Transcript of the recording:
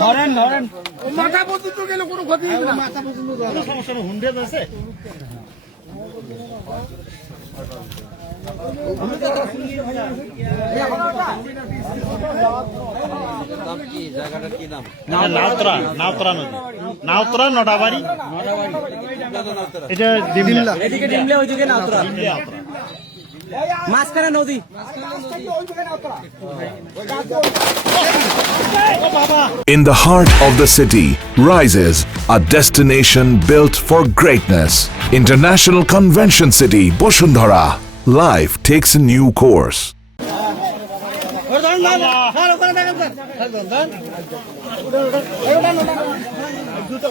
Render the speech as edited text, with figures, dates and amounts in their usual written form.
ধরেন ধরেন মাথা পর্যন্ত গেলে কোনো ক্ষতি হবে না। মাথা পর্যন্ত সমস্যা নেই, হুন্ডেজ আছে। নাওতরা নটাবাড়ি, এটা ডিমলা, এদিকে ডিমলা, ওইদিকে নাওতরা, মাঝখানে নদী। In the heart of the city rises a destination built for greatness. International Convention City, Boshundhara. Life takes a new course. জুতো